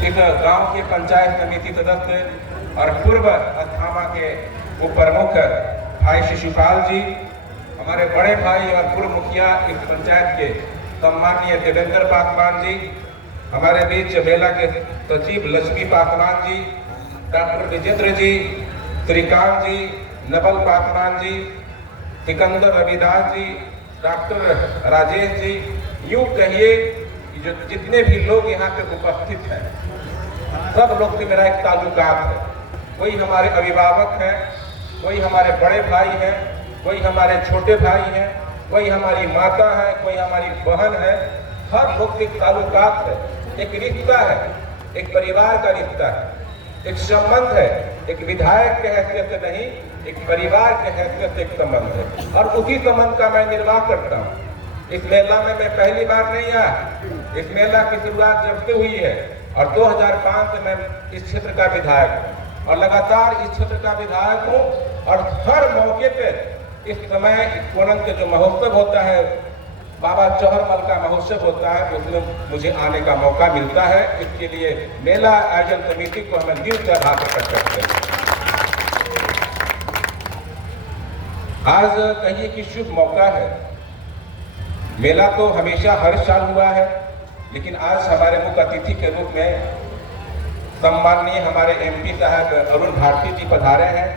इस गांव के पंचायत समिति सदस्य और पूर्व अस्थामा के उप प्रमुख भाई शिशुपाल जी, हमारे बड़े भाई और पूर्व मुखिया इस पंचायत के सम्माननीय देवेंद्र पासवान जी, हमारे बीच मेला के सचिव लक्ष्मी पासवान जी, डॉक्टर विजेंद्र जी, श्रीकांत जी, नवल पासवान जी, सिकंदर रविदास जी, डॉक्टर राजेश जी, यूं कहिए जो जितने भी लोग यहाँ पे उपस्थित हैं, सब लोग से मेरा एक ताल्लुकात है। कोई हमारे अभिभावक हैं, कोई हमारे बड़े भाई हैं, कोई हमारे छोटे भाई हैं, कोई हमारी माता है, कोई हमारी बहन है। हर लोग से एक ताल्लुकात है, एक रिश्ता है, एक परिवार का रिश्ता है, एक संबंध है। एक विधायक के हैसियत से नहीं, एक परिवार के हैसियत से एक संबंध है और उसी संबंध का मैं निर्वाह करता हूँ। इस मेला में मैं पहली बार नहीं आया। इस मेला की शुरुआत जब से हुई है और 2005 से मैं इस क्षेत्र का विधायक हूँ और लगातार इस क्षेत्र का विधायक हूँ और हर मौके पे इस समय कोनन के जो महोत्सव होता है, बाबा चौहरमल का महोत्सव होता है, उसमें मुझे आने का मौका मिलता है। इसके लिए मेला आयोजन समिति को हमें दिल से आभार प्रकट करते हैं। आज कहिए कि शुभ मौका है। मेला तो हमेशा हर साल हुआ है, लेकिन आज हमारे मुख्य अतिथि के रूप में सम्माननीय हमारे एमपी साहब अरुण भारती जी पधारे हैं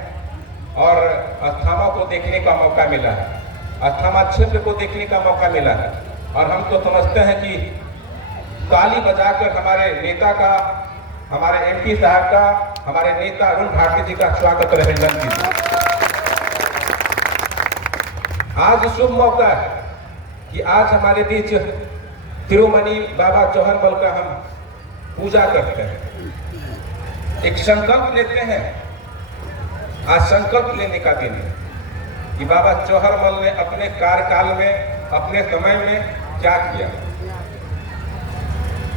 और अस्थामा को देखने का मौका मिला है, अस्थामा क्षेत्र को देखने का मौका मिला है। और हम तो समझते हैं कि ताली बजाकर हमारे नेता का, हमारे एमपी साहब का, हमारे नेता अरुण भारती जी का स्वागत अभिनंदन कीजिए। आज शुभ मौका है कि आज हमारे बीच तिरुमणि बाबा चौहरमल का हम पूजा करते हैं, एक संकल्प लेते हैं। आज संकल्प लेने का दिन है कि बाबा चौहरमल ने अपने कार्यकाल में, अपने समय में क्या किया,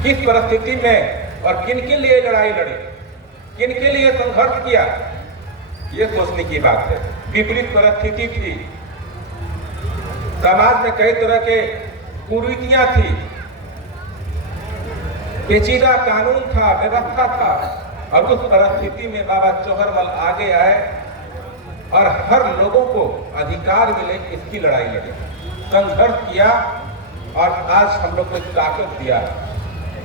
किस परिस्थिति में और किन के लिए लड़ाई लड़ी, किन के लिए संघर्ष किया, ये सोचने की बात है। विपरीत परिस्थिति थी, समाज में कई तरह के कुरीतियां थी, पेचीदा कानून था, व्यवस्था था और उस परिस्थिति में बाबा चौहरमल आगे आए और हर लोगों को अधिकार मिले, इसकी लड़ाई लड़ी, संघर्ष किया और आज हम लोग को ताकत दिया,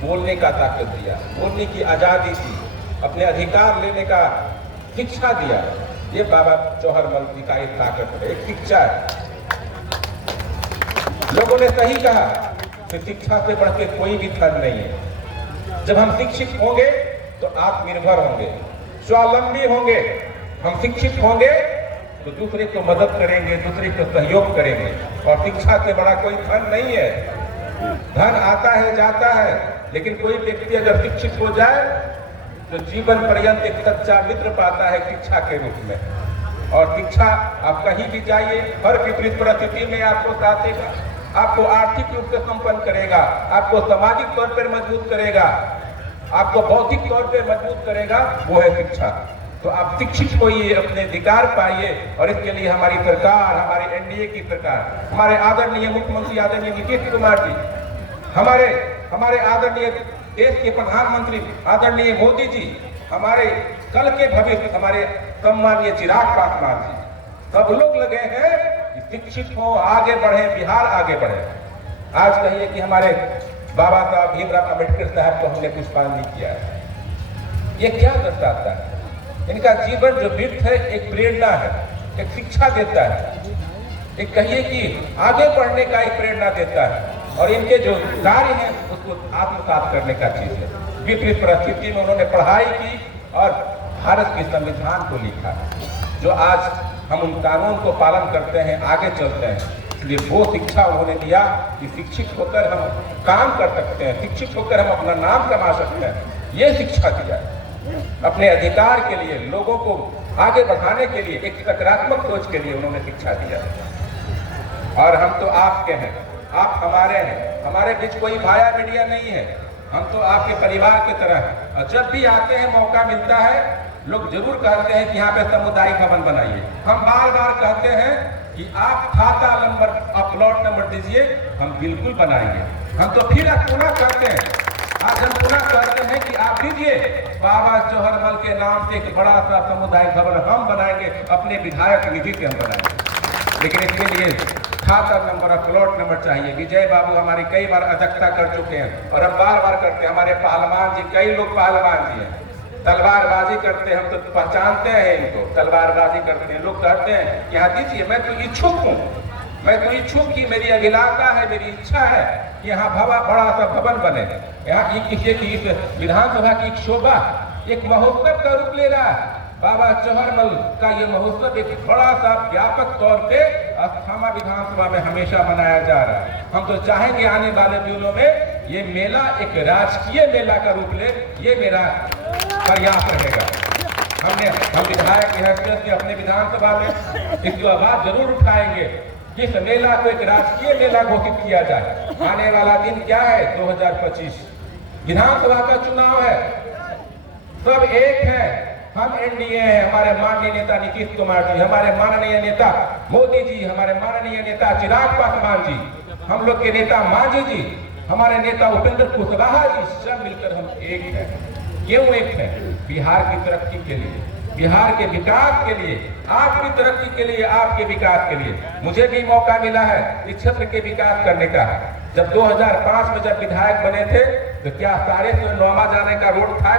बोलने का ताकत दिया, बोलने की आजादी दी, अपने अधिकार लेने का शिक्षा दिया। ये बाबा चौहरमल जी का एक ताकत है, एक शिक्षा है। लोगों ने सही कहा कि शिक्षा से बढ़ के कोई भी धन नहीं है। जब हम शिक्षित होंगे तो आत्मनिर्भर होंगे, स्वावलंबी होंगे। हम शिक्षित होंगे तो दूसरे को मदद करेंगे, दूसरे को सहयोग करेंगे और शिक्षा से बड़ा कोई धन नहीं है। धन आता है जाता है, लेकिन कोई व्यक्ति अगर शिक्षित हो जाए तो जीवन पर्यंत एक सच्चा मित्र पाता है शिक्षा के रूप में। और शिक्षा आप कहीं भी जाइए, हर विपरीत परिस्थिति में आपको साथ देगा, आपको आर्थिक रूप से संपन्न करेगा, आपको सामाजिक तौर पर मजबूत करेगा, आपको भौतिक तौर पर मजबूत करेगा, वो है शिक्षा। तो आप शिक्षित होइए, अपने अधिकार पाइए और इसके लिए हमारी सरकार, हमारी एनडीए की सरकार, हमारे आदरणीय मुख्यमंत्री आदरणीय नीतीश कुमार जी, हमारे आदरणीय देश के प्रधानमंत्री आदरणीय मोदी जी, हमारे कल के भविष्य हमारे सम्माननीय चिराग पासवान जी, सब लोग लगे हैं कि शिक्षित हो, आगे बढ़े, बिहार आगे बढ़े। आज कहिए कि हमारे बाबा साहब भीमराव अम्बेडकर साहब को हमने पुष्पांजलि किया है। ये क्या दर्शाता है? इनका जीवन जो वृत्त है एक प्रेरणा है, एक शिक्षा देता है, एक कहिए कि आगे बढ़ने का एक प्रेरणा देता है और इनके जो कार्य हैं उसको आत्मसात करने का चीज है। विपरीत परिस्थिति में उन्होंने पढ़ाई की और भारत के संविधान को लिखा, जो आज हम उन कानून को पालन करते हैं, आगे चलते हैं। इसलिए वो शिक्षा उन्होंने दिया कि शिक्षित होकर हम काम कर सकते हैं, शिक्षित होकर हम अपना नाम कमा सकते हैं। ये शिक्षा दिया अपने अधिकार के लिए, लोगों को आगे बढ़ाने के लिए, एक सकारात्मक सोच के लिए उन्होंने शिक्षा दिया। और हम तो आपके हैं, आप हमारे हैं, हमारे बीच कोई भाया मीडिया नहीं है, हम तो आपके परिवार की तरह हैं। और जब भी आते हैं, मौका मिलता है, लोग जरूर कहते हैं कि यहाँ पे सामुदायिक भवन बनाइए। हम बार बार कहते हैं कि आप खाता नंबर, आप प्लॉट नंबर दीजिए, हम बिल्कुल बनाएंगे। हम तो फिर पुनः कहते हैं, आज हम पुनः कहते हैं कि आप दीजिए बाबा जौहरमल के नाम से एक बड़ा सा सामुदायिक भवन हम बनाएंगे, अपने विधायक निधि से हम बनाएंगे। लेकिन इसके लिए खाता नंबर और प्लॉट नंबर चाहिए। विजय बाबू हमारी कई बार अध्यक्षता कर चुके हैं और हम बार बार करते हैं। हमारे पहलवान जी, कई लोग पहलवान जी हैं, तलवारबाजी करते हैं, हम तो पहचानते हैं इनको, तलवारबाजी करते हैं। लोग कहते हैं कि हाँ दीजिए, मैं तो इच्छुक हूँ, मैं तो इच्छुक की मेरी अभिलाषा है, मेरी इच्छा है कि यहाँ बड़ा सा भवन बने। यहाँ इस विधानसभा की एक शोभा, एक महोत्सव का रूप ले रहा है। बाबा जौहरमल का ये महोत्सव एक बड़ा सा व्यापक तौर पे अस्थामा विधानसभा में हमेशा मनाया जा रहा है। हम तो चाहेंगे आने वाले दिनों में ये मेला एक राजकीय मेला का रूप ले, ये मेरा प्रयास रहेगा। हम विधायक की हैसियत से अपने विधानसभा में इसकी आवाज जरूर उठाएंगे कि इस मेला को एक राजकीय मेला घोषित किया जाए। आने वाला दिन क्या है? 2025 विधानसभा का चुनाव है, सब एक है, हम एनडीए हैं। हमारे माननीय नेता नीतीश कुमार जी, हमारे माननीय नेता मोदी जी, हमारे माननीय नेता चिराग पासवान जी, हम लोग के नेता मांझी जी, हमारे नेता उपेंद्र कुशवाहा जी, सब मिलकर हम एक हैं। क्यों एक है? बिहार की तरक्की के लिए, बिहार के विकास के लिए, आपकी तरक्की के लिए, आपके विकास के लिए। मुझे भी मौका मिला है इस क्षेत्र के विकास करने का। जब 2005 में जब विधायक बने थे तो क्या सारे नौमा जाने का रोड था?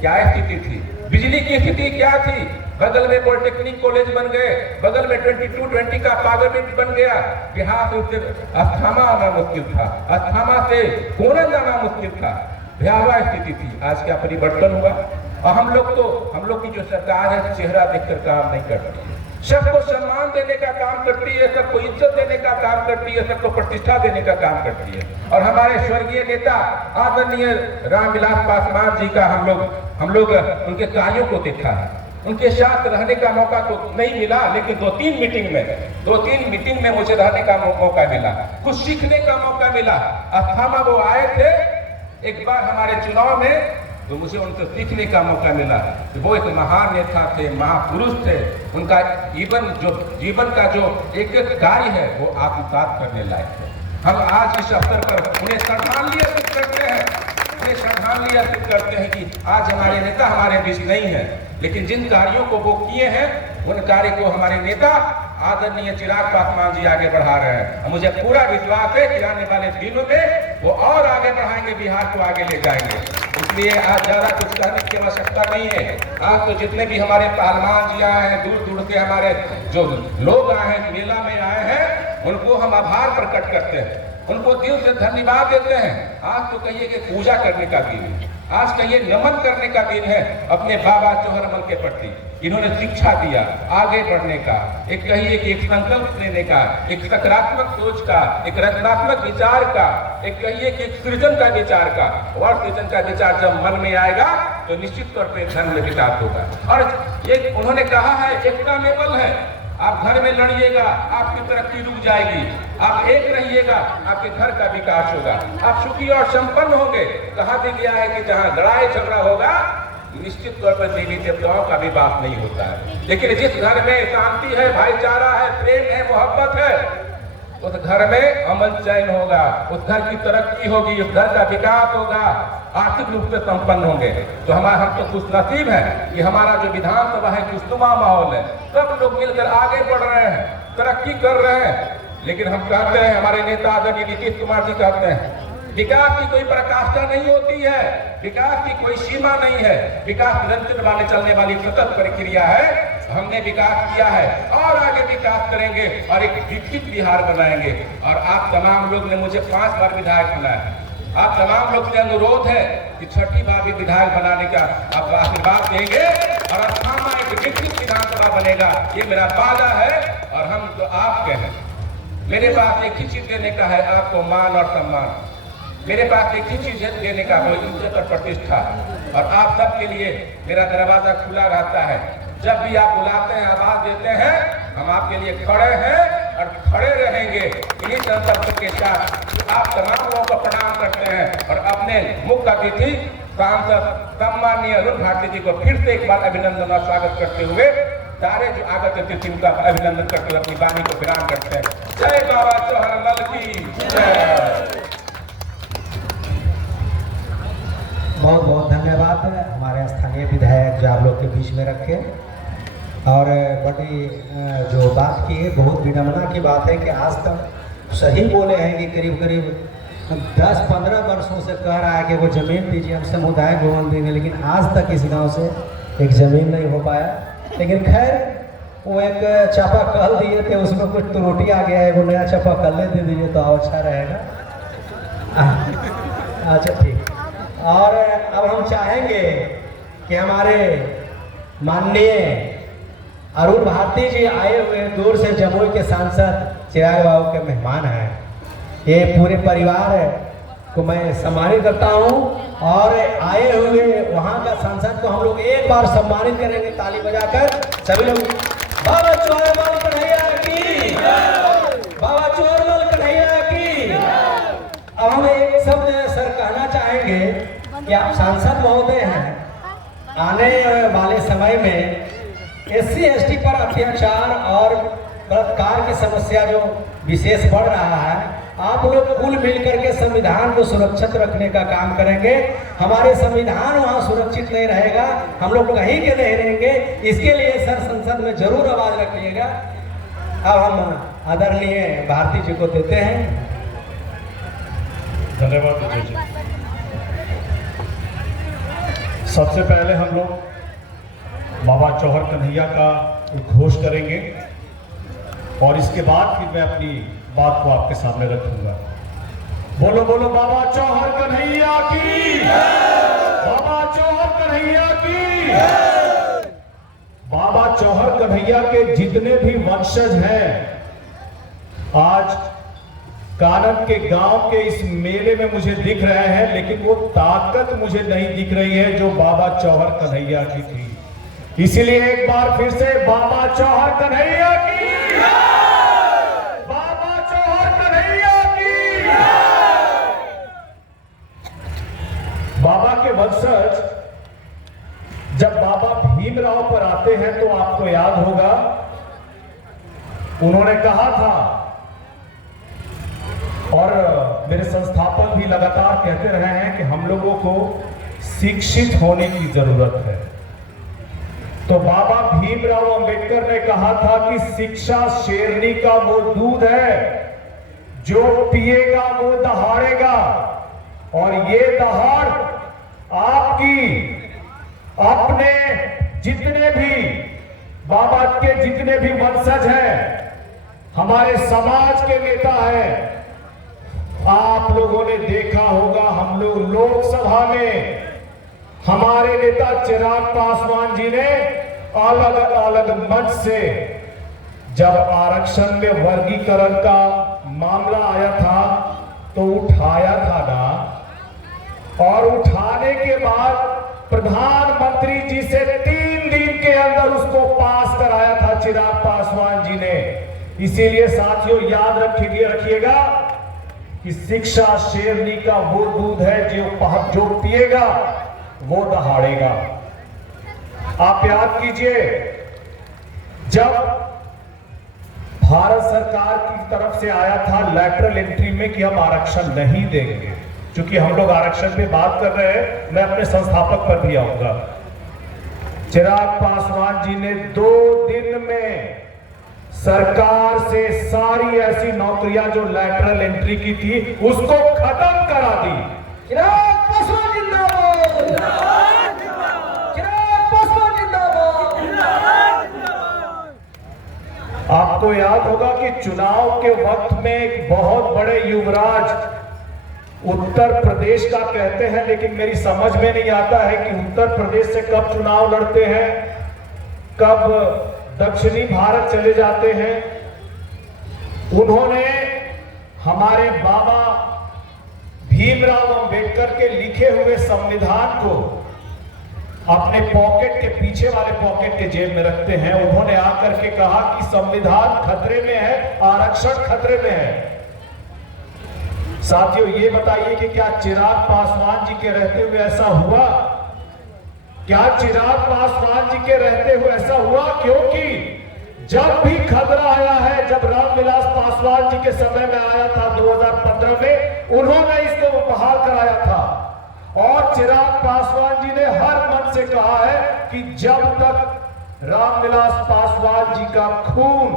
क्या स्थिति थी? बिजली की स्थिति क्या थी? बगल में पॉलिटेक्निक कॉलेज बन गए, बगल में 2220 का पार्लियामेंट बन गया। बिहार से अस्थामा आना मुश्किल था, अस्थामा से कोरन जाना मुश्किल था, भयावह स्थिति थी। आज क्या परिवर्तन हुआ? और हम लोग की जो सरकार है चेहरा देखकर काम नहीं करती है, सबको सम्मान देने का काम करती है, सबको इज्जत देने का काम करती है, सबको प्रतिष्ठा देने का काम करती है। और हमारे स्वर्गीय नेता आदरणीय रामविलास पासवान जी का हम लोग उनके कार्यों को देखा है। उनके साथ रहने का मौका तो नहीं मिला, लेकिन 2-3 मीटिंग में मुझे रहने का मौका मिला, कुछ सीखने का मौका मिला। अस्थामा वो आए थे एक बार हमारे चुनाव में, तो मुझे उनसे सीखने का मौका मिला कि वो एक महान नेता थे, महापुरुष थे। उनका जीवन का जो एक कार्य है वो आत्मसात करने लायक है। हम आज इस अवसर पर उन्हें श्रद्धांजलि अर्पित करते हैं कि आज हमारे नेता हमारे बीच नहीं है, लेकिन जिन कार्यों को वो किए हैं उन कार्य को हमारे नेता आदरणीय चिराग पासवान जी आगे बढ़ा रहे हैं। मुझे पूरा विश्वास है कि आने वाले दिनों में वो और आगे बढ़ाएंगे, बिहार को आगे ले जाएंगे। इसलिए आज ज्यादा कुछ कहने की आवश्यकता नहीं है। आज तो जितने भी हमारे पहलवान जी आए हैं, दूर दूर से हमारे जो लोग आए हैं, मेला में आए हैं, उनको हम आभार प्रकट करते हैं, उनको दिल से धन्यवाद देते हैं। आज तो कहिए कि पूजा करने का दिन है, आज कहिए नमन करने का दिन है अपने बाबा जौहरमल के प्रति। इन्होंने शिक्षा दिया आगे बढ़ने का, एक कहिए कि एक संकल्प लेने का, एक सकारात्मक सोच का, एक रचनात्मक विचार का, एक कहिए कि एक सृजन का विचार का। और सृजन का विचार जब मन में आएगा तो निश्चित तौर पर धन में विकास होगा। और ये उन्होंने कहा है एकता में बल है। आप घर में लड़िएगा, आपकी तरक्की रुक जाएगी। आप एक रहिएगा, आपके घर का विकास होगा, आप सुखी और संपन्न होंगे। कहा भी गया है कि जहाँ लड़ाई झगड़ा होगा निश्चित तौर पर देवी देवताओं का भी वास नहीं होता है। लेकिन जिस घर में शांति है, भाईचारा है, प्रेम है, मोहब्बत है, उस घर में अमन चैन होगा, उस घर की तरक्की होगी, उस घर का विकास होगा, आर्थिक रूप से संपन्न होंगे। तो हम तो खुश नसीब है कि हमारा जो विधानसभा है खुशनुमा माहौल है, सब लोग मिलकर आगे बढ़ रहे हैं, तरक्की कर रहे हैं। लेकिन हम कहते हैं, हमारे नेता आदरणीय नीतीश कुमार जी कहते हैं, विकास की कोई पराकाष्ठा नहीं होती है, विकास की कोई सीमा नहीं है, विकास निरंतर वाले चलने वाली सतत प्रक्रिया है। हमने विकास किया है और आगे विकास करेंगे और एक विकसित बिहार बनाएंगे। और आप तमाम लोग ने मुझे 5 बार विधायक बनाया। आप तमाम लोग से अनुरोध है कि 6ठी बार भी विधायक बनाने का आप आशीर्वाद देंगे और अस्थामा एक विकसित विधानसभा बनेगा, ये मेरा वादा है। और हम तो आपके हैं, मेरे पास एक ही चीज देने का है आपको, मान और सम्मान। मेरे पास एक ही चीज देने का, वो इज्जत और प्रतिष्ठा। और आप सबके लिए मेरा दरवाजा खुला रहता है। जब भी आप बुलाते हैं, आवाज देते हैं, हम आपके लिए खड़े हैं और खड़े रहेंगे। इन्हीं संकल्प के साथ आप तमाम लोगों को प्रणाम करते हैं और अपने मुख्य अतिथि सांसद सम्माननीय अरुण भारती जी को फिर से एक बार अभिनंदन और स्वागत करते हुए सारे जो आगत अतिथि उनका अभिनंदन करते हुए अपनी वाणी को विराम करते हैं। जय बाबा जौहरमल की जय। बहुत बहुत धन्यवाद हमारे स्थानीय विधायक जो आप लोग के बीच में रखे। और बड़ी जो बात की है, बहुत विडम्बना की बात है कि आज तक सही बोले हैं कि करीब करीब 10-15 वर्षों से कह रहा है कि वो ज़मीन दीजिए, हम सामुदायिक भवन देंगे, लेकिन आज तक इस गांव से एक ज़मीन नहीं हो पाया। लेकिन खैर वो एक चापाकल दिए थे, उसमें कुछ त्रुटि आ गया है, वो नया चापाकल दे दीजिए तो अच्छा रहेगा। अच्छा ठीक। और अब हम चाहेंगे कि हमारे माननीय अरुण भारती जी आए हुए दूर से जमुई के सांसद चिराग बाबू के मेहमान हैं। ये पूरे परिवार को मैं सम्मानित करता हूं और आए हुए वहां का सांसद को हम लोग एक बार सम्मानित करेंगे ताली बजाकर। सभी लोग बाबा चौहरमल कन्हैया की, बाबा चौहरमल कन्हैया की। अब हम एक शब्द सर कहना चाहेंगे कि आप सांसद महोदय हैं, आने वाले समय में SC/ST पर अत्याचार और बलात्कार की समस्या जो विशेष बढ़ रहा है, आप लोग कुल मिलकर के संविधान को सुरक्षित रखने का काम करेंगे। हमारे संविधान वहाँ सुरक्षित नहीं रहेगा, हम लोग कहीं के नहीं रहेंगे। इसके लिए सर संसद में जरूर आवाज रखिएगा। अब हम आदरणीय भारती जी को देते हैं। धन्यवाद विजय जी। सबसे पहले हम लोग बाबा चौहर कन्हैया का उद्घोष करेंगे और इसके बाद फिर मैं अपनी बात को आपके सामने रखूंगा। बोलो बोलो बाबा चौहर कन्हैया की, बाबा चौहर कन्हैया की। बाबा चौहर कन्हैया के जितने भी वंशज हैं, आज कानन के गांव के इस मेले में मुझे दिख रहे हैं, लेकिन वो ताकत मुझे नहीं दिख रही है जो बाबा चौहर कन्हैया की थी। इसीलिए एक बार फिर से बाबा चौहर कन्हैया की, बाबा चौहर कन्हैया की। बाबा के वंशज जब बाबा भीमराव पर आते हैं तो आपको याद होगा उन्होंने कहा था, और मेरे संस्थापक भी लगातार कहते रहे हैं कि हम लोगों को शिक्षित होने की जरूरत है। तो बाबा भीमराव अंबेडकर ने कहा था कि शिक्षा शेरनी का वो दूध है जो पिएगा वो दहाड़ेगा, और ये दहाड़ आपकी अपने जितने भी बाबा के जितने भी वंशज हैं, हमारे समाज के नेता हैं। आप लोगों ने देखा होगा हम लोग लोकसभा में हमारे नेता चिराग पासवान जी ने अलग अलग मंच से जब आरक्षण में वर्गीकरण का मामला आया था तो उठाया था ना, और उठाने के बाद प्रधानमंत्री जी से 3 दिन के अंदर उसको पास कराया था चिराग पासवान जी ने। इसीलिए साथियों याद रखिएगा कि शिक्षा शेरनी का वो दूध है जो पिएगा वो दहाड़ेगा। आप याद कीजिए, जब भारत सरकार की तरफ से आया था लैटरल एंट्री में कि हम आरक्षण नहीं देंगे, क्योंकि हम लोग आरक्षण पे बात कर रहे हैं, मैं अपने संस्थापक पर भी आऊंगा। चिराग पासवान जी ने 2 दिन में सरकार से सारी ऐसी नौकरियां जो लैटरल एंट्री की थी उसको खत्म करा दी। चिराग पासवान जिंदाबाद, चिराग पासवान जिंदाबाद। आपको याद होगा कि चुनाव के वक्त में एक बहुत बड़े युवराज उत्तर प्रदेश का कहते हैं, लेकिन मेरी समझ में नहीं आता है कि उत्तर प्रदेश से कब चुनाव लड़ते हैं, कब दक्षिणी भारत चले जाते हैं। उन्होंने हमारे बाबा भीमराव अंबेडकर के लिखे हुए संविधान को अपने पॉकेट के पीछे वाले पॉकेट के जेब में रखते हैं। उन्होंने आकर के कहा कि संविधान खतरे में है, आरक्षण खतरे में है। साथियों ये बताइए कि क्या चिराग पासवान जी के रहते हुए ऐसा हुआ? क्या चिराग पासवान जी के रहते हुए ऐसा हुआ? क्योंकि जब भी खतरा आया है, जब रामविलास पासवान जी के समय में आया था 2015 में, उन्होंने इसको बहाल कराया था। और चिराग पासवान जी ने हर मन से कहा है कि जब तक रामविलास पासवान जी का खून,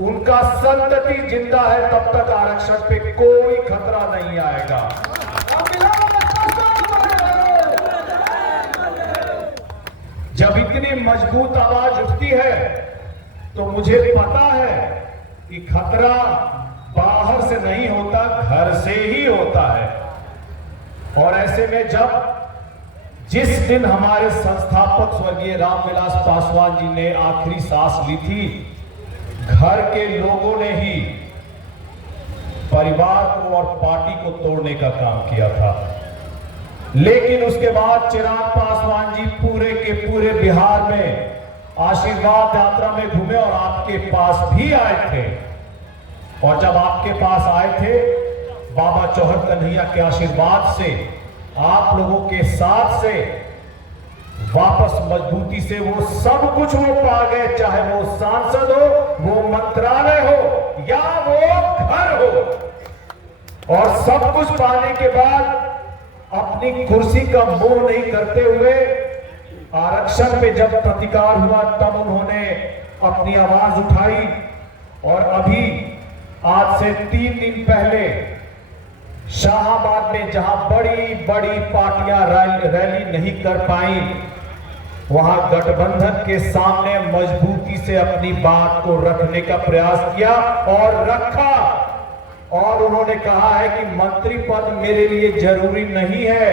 उनका संतति जिंदा है, तब तक आरक्षण पे कोई खतरा नहीं आएगा। जब इतनी मजबूत आवाज उठती है तो मुझे पता है कि खतरा बाहर से नहीं होता, घर से ही होता है। और ऐसे में जब जिस दिन हमारे संस्थापक स्वर्गीय रामविलास पासवान जी ने आखिरी सांस ली थी, घर के लोगों ने ही परिवार को और पार्टी को तोड़ने का काम किया था। लेकिन उसके बाद चिराग पासवान जी पूरे के पूरे बिहार में आशीर्वाद यात्रा में घूमे और आपके पास भी आए थे। और जब आपके पास आए थे, बाबा चौहर कन्हैया के आशीर्वाद से, आप लोगों के साथ से वापस मजबूती से वो सब कुछ वो पा गए, चाहे वो सांसद हो, वो मंत्रालय हो या वो घर हो। और सब कुछ पाने के बाद अपनी कुर्सी का मोह नहीं करते हुए आरक्षण पे जब प्रतिकार हुआ, तब उन्होंने अपनी आवाज उठाई। और अभी आज से 3 दिन पहले शाहाबाद में जहां बड़ी बड़ी पार्टियां रैली नहीं कर पाई, वहां गठबंधन के सामने मजबूती से अपनी बात को रखने का प्रयास किया और रखा। और उन्होंने कहा है कि मंत्री पद मेरे लिए जरूरी नहीं है,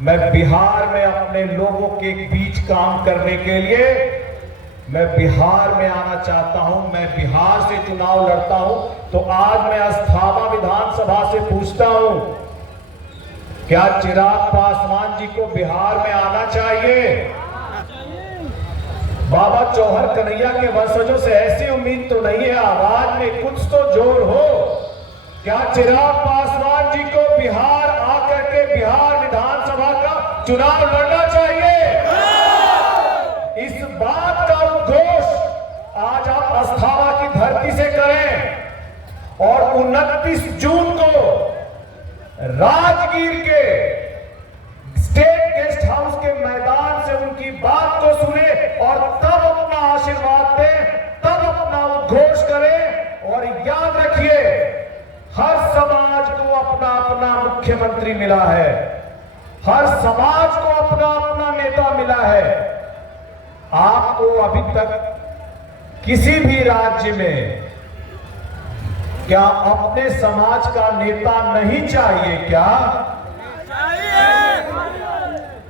मैं बिहार में अपने लोगों के बीच काम करने के लिए मैं बिहार में आना चाहता हूं, मैं बिहार से चुनाव लड़ता हूं। तो आज मैं अस्थाना विधानसभा से पूछता हूं, क्या चिराग पासवान जी को बिहार में आना चाहिए? बाबा चौहर कन्हैया के वंशजों से ऐसी उम्मीद तो नहीं है, आवाज में कुछ तो जोर हो। क्या चिराग पासवान जी को बिहार आकर के बिहार विधानसभा का चुनाव लड़ना चाहिए? इस बात का उद्घोष आज आप अस्थाना की धरती से करें और 29 जून को राजगीर के स्टेट गेस्ट हाउस के मैदान से उनकी बात को सुने और तब अपना आशीर्वाद दें, तब अपना उद्घोष करें। और याद रखिए, हर समाज को अपना अपना मुख्यमंत्री मिला है, हर समाज को अपना अपना नेता मिला है। आपको अभी तक किसी भी राज्य में क्या अपने समाज का नेता नहीं चाहिए? क्या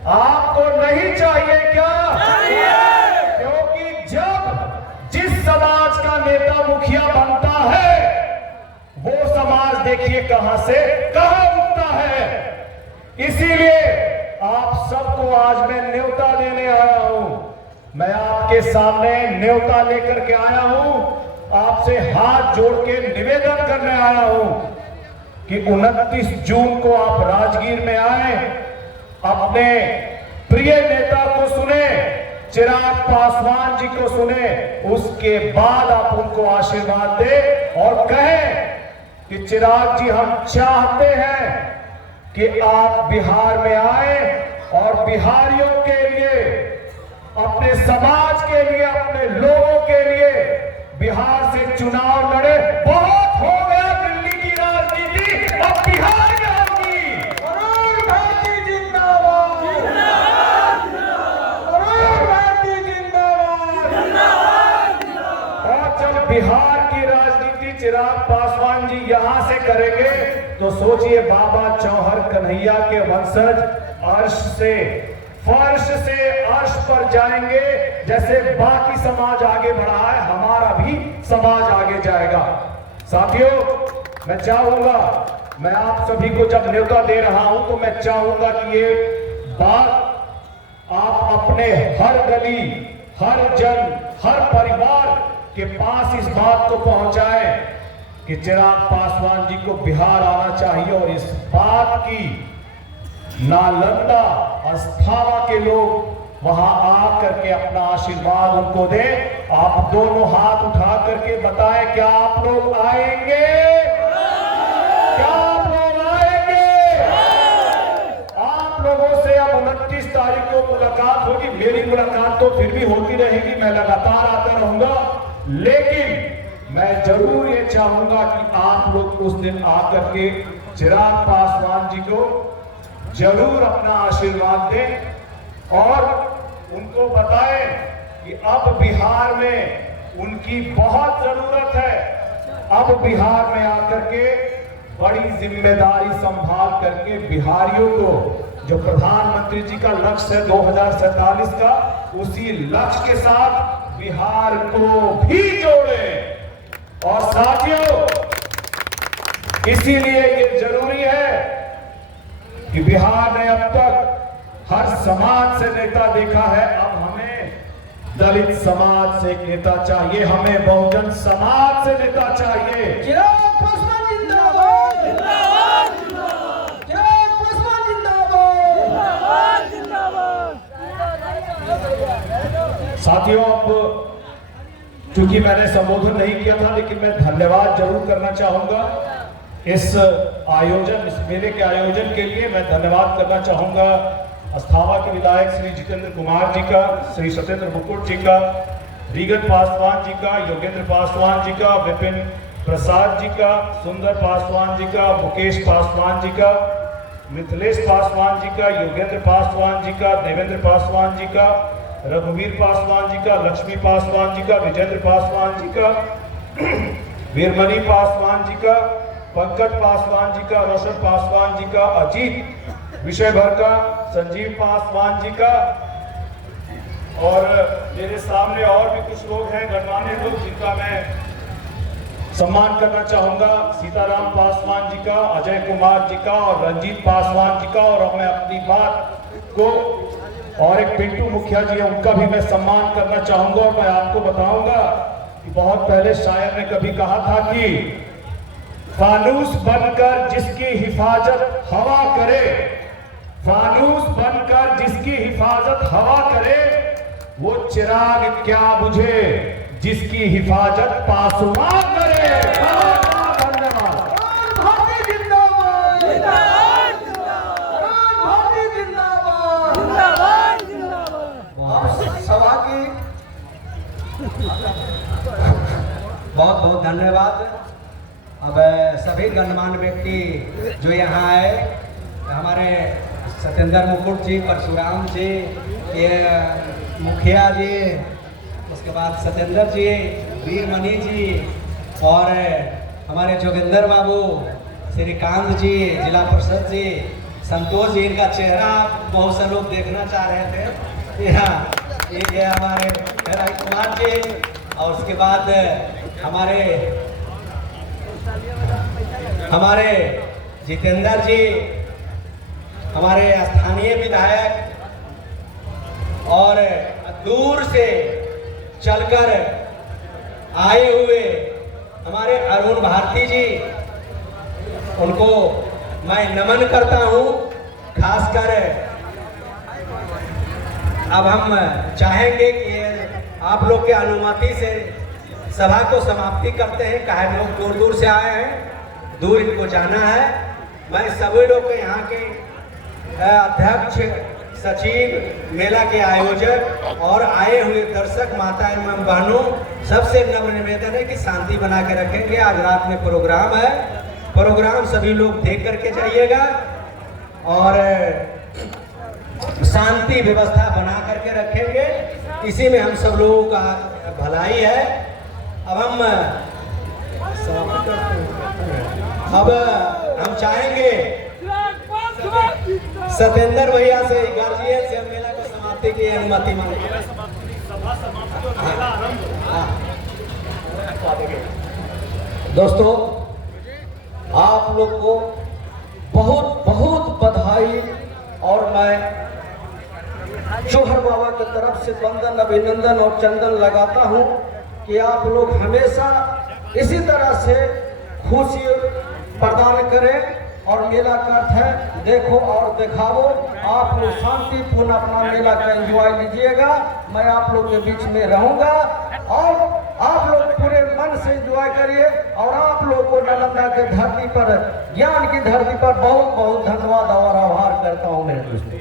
आपको नहीं चाहिए? क्या क्योंकि जब जिस समाज का नेता मुखिया बनता है, वो समाज देखिए कहां से कहां उठता है। इसीलिए आप सबको आज मैं न्योता देने आया हूं, मैं आपके सामने न्योता लेकर के आया हूं, आपसे हाथ जोड़ के निवेदन करने आया हूं कि 29 जून को आप राजगीर में आए, अपने प्रिय नेता को सुने, चिराग पासवान जी को सुने, उसके बाद आप उनको आशीर्वाद दें और कहें कि चिराग जी, हम चाहते हैं कि आप बिहार में आए और बिहारियों के लिए, अपने समाज के लिए, अपने लोगों के लिए बिहार से चुनाव लड़े। बहुत हो गया दिल्ली की राजनीति, अब बिहार में होगी। अरुण भारती जिंदाबाद, अरुण भारती जिंदाबाद। और जब बिहार की राजनीति चिराग पासवान जी यहां से करेंगे, तो सोचिए बाबा चौहर कन्हैया के वंशज अर्श से, फर्श से अर्श पर जाएंगे। जैसे बाकी समाज आगे बढ़ा है, हमारा भी समाज आगे जाएगा। साथियों, मैं चाहूंगा, मैं आप सभी को जब न्योता दे रहा हूं, तो मैं चाहूंगा कि ये बात आप अपने हर गली, हर जन, हर परिवार के पास इस बात को पहुंचाएं कि चिराग पासवान जी को बिहार आना चाहिए। और इस बात की नालंदा, अस्थाना के लोग वहां आकर के अपना आशीर्वाद उनको दें। आप दोनों हाथ उठा करके बताएं, क्या आप लोग आएंगे? क्या आप लोग आएंगे? 29 तारीख को मुलाकात होगी। मेरी मुलाकात तो फिर भी होती रहेगी, मैं लगातार आता रहूंगा, लेकिन मैं जरूर ये चाहूंगा कि आप लोग उस दिन आकर के चिराग पासवान जी को जरूर अपना आशीर्वाद दें और उनको बताएं कि अब बिहार में उनकी बहुत जरूरत है। अब बिहार में आकर के बड़ी जिम्मेदारी संभाल करके बिहारियों को जो प्रधानमंत्री जी का लक्ष्य है 2047 का, उसी लक्ष्य के साथ बिहार को भी जोड़े। और साथियों, इसीलिए ये जरूरी है कि बिहार ने अब तक हर समाज से नेता देखा है, अब हमें दलित समाज से नेता चाहिए, हमें बहुजन समाज से नेता चाहिए। चिराग पासवान जिंदाबाद, जिंदाबाद, जिंदाबाद। चिराग पासवान जिंदाबाद, जिंदाबाद, जिंदाबाद। साथियों, अब चूंकि मैंने संबोधन नहीं किया था, लेकिन मैं धन्यवाद जरूर करना चाहूंगा इस आयोजन, इस मेले के आयोजन के लिए मैं धन्यवाद करना चाहूंगा अस्थावा के विधायक श्री जितेंद्र कुमार जी का, श्री सत्येंद्र मुकुट जी का, रीगन पासवान जी का, योगेंद्र पासवान जी का, विपिन प्रसाद जी का, सुंदर पासवान जी का, मुकेश पासवान जी का, मिथिलेश पासवान जी का, योगेंद्र पासवान जी का, देवेंद्र पासवान जी का, रघुवीर पासवान जी का, लक्ष्मी पासवान जी का, विजेंद्र पासवान जी का, वीरमणि पासवान जी का, पंकज पासवान जी का, रोशन पासवान जी का, अजीत विषय भर का, संजीव पासवान जी का, और मेरे सामने और भी कुछ लोग हैं, गणमान्य लोग, जिनका मैं सम्मान करना चाहूंगा। सीताराम पासवान जी का, अजय कुमार जी का और रंजीत पासवान जी का। और अब मैं अपनी बात को, और एक पिंटू मुखिया जी है, उनका भी मैं सम्मान करना चाहूंगा। और मैं आपको बताऊंगा कि बहुत पहले शायर ने कभी कहा था कि फानूस बनकर जिसकी हिफाजत हवा करे, फानूस बनकर जिसकी हिफाजत हवा करे, वो चिराग क्या बुझे जिसकी हिफाजत पासवान करे। धन्यवाद। भारतीय जिंदाबाद, जिंदाबाद, भारतीय जिंदाबाद, जिंदाबाद, जिंदाबाद। सभा की बहुत बहुत धन्यवाद। अब सभी गणमान्य व्यक्ति जो यहाँ आए, हमारे सत्येंद्र मुकुट जी, परशुराम जी, ये मुखिया जी, उसके बाद सत्येंद्र जी, वीरमणि जी, और हमारे जोगिंदर बाबू, श्रीकांत जी, जिला परिषद जी, संतोष जी, इनका चेहरा बहुत से लोग देखना चाह रहे थे। ये हमारे राजकुमार जी, और उसके बाद हमारे जितेंद्र जी, हमारे स्थानीय विधायक, और दूर से चलकर आए हुए हमारे अरुण भारती जी, उनको मैं नमन करता हूं। खासकर अब हम चाहेंगे कि आप लोग के अनुमति से सभा को समाप्ति करते हैं। काहे लोग दूर दूर से आए हैं, दूर इनको जाना है। मैं सभी लोग के यहाँ के अध्यक्ष, सचिव, मेला के आयोजक और आए हुए दर्शक माता एवं बहनों, सबसे नम्र निवेदन है कि शांति बना के रखेंगे। आज रात में प्रोग्राम है, प्रोग्राम सभी लोग देख करके जाइएगा और शांति व्यवस्था बना करके रखेंगे। इसी में हम सब लोगों का भलाई है। अब हम चाहेंगे सत्येंद्र भैया से, गार्जियन से मेला को समाप्ति की अनुमति मांगे। दोस्तों, आप लोग को बहुत बहुत बधाई, और मैं जौहर बाबा की तरफ से वंदन, अभिनंदन और चंदन लगाता हूं कि आप लोग हमेशा इसी तरह से खुशी प्रदान करें। और मेला का अर्थ है देखो और दिखाओ। आप लोग शांतिपूर्ण अपना मेला का एंजॉय लीजिएगा। मैं आप लोग के बीच में रहूंगा और आप लोग पूरे मन से एंजॉय करिए। और आप लोग को नालंदा के धरती पर, ज्ञान की धरती पर बहुत बहुत धन्यवाद और आभार करता हूँ मेरे दोस्तों।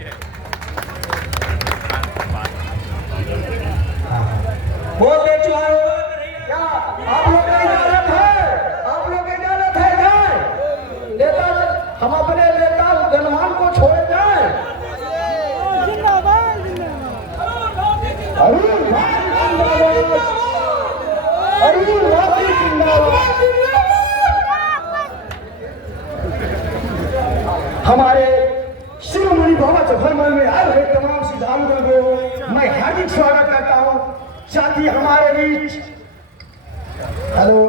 अरुण भारती जिंदाबाद। हमारे शिरोमणि बाबा जफरमल में आए हुए तमाम श्रद्धालुओं को मैं हार्दिक स्वागत करता हूं। साथ ही हमारे बीच हेलो